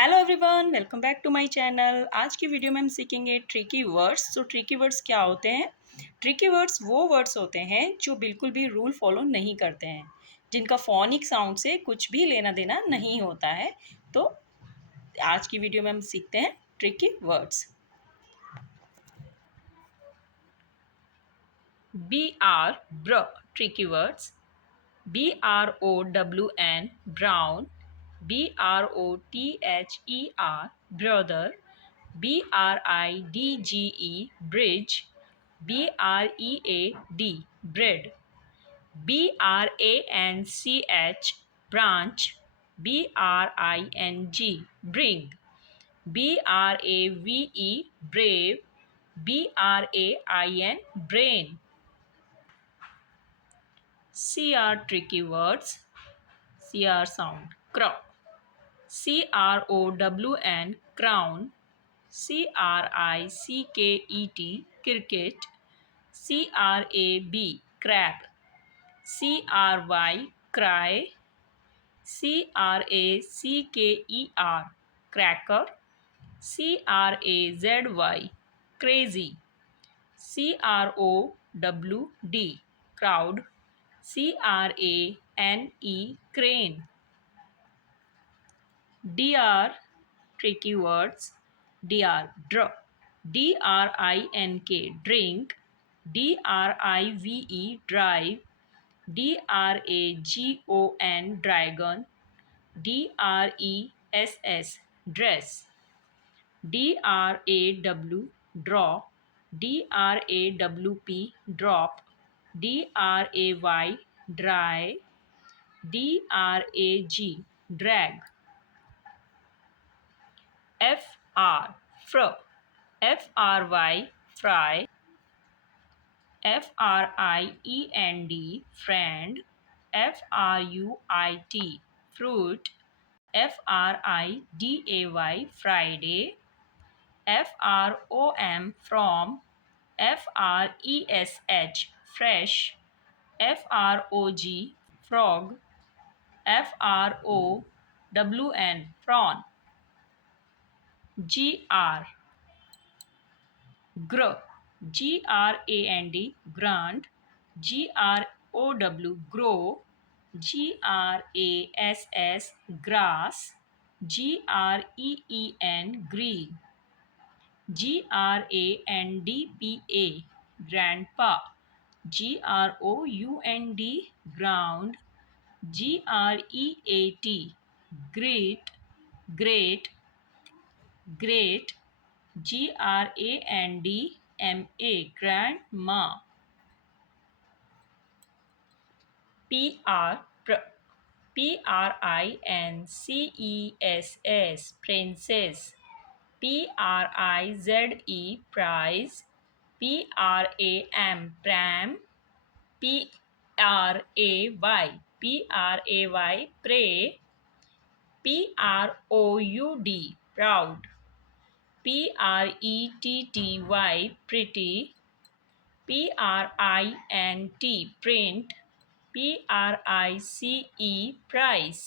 Hello everyone, welcome back to my channel. आज की video में हम सीखेंगे ट्रिकी वर्ड्स। तो ट्रिकी वर्ड्स क्या होते हैं? ट्रिकी वर्ड्स वो वर्ड्स होते हैं जो बिल्कुल भी रूल फॉलो नहीं करते हैं, जिनका फोनिक साउंड से कुछ भी लेना देना नहीं होता है। तो आज की वीडियो में हम सीखते हैं tricky words. BR tricky words, BROWN brown, BROTHER brother, BRIDGE bridge, BREAD bread, BRANCH branch, BRING bring, BRAVE brave, BRAIN brain. CR tricky words. CR sound crow, CROWN crown, CRICKET cricket, CRAB crab, CRY cry, CRACKER cracker, CRAZY crazy, CROWD crowd, CRANE crane. DR tricky words. DR DRINK drink, DRIVE drive, DRAGON dragon, DRESS dress, DRAW draw, DRAWP drop, DRAY dry, DRAG drag. FR FRY fry, FRIEND friend, FRUIT fruit, FRIDAY Friday, FROM from, FRESH fresh, FROG frog, FROWN prawn. GR GRAND grant, GROW grow, GRASS grass, GREEN green, GRANDPA grandpa, GROUND ground, GREAT great, great, great, GRANDMA grandma. PRINCESS princess, PRIZE prize, PRAM pram, PRAY pray, PROUD proud, PRETTY pretty, PRINT print, PRICE price.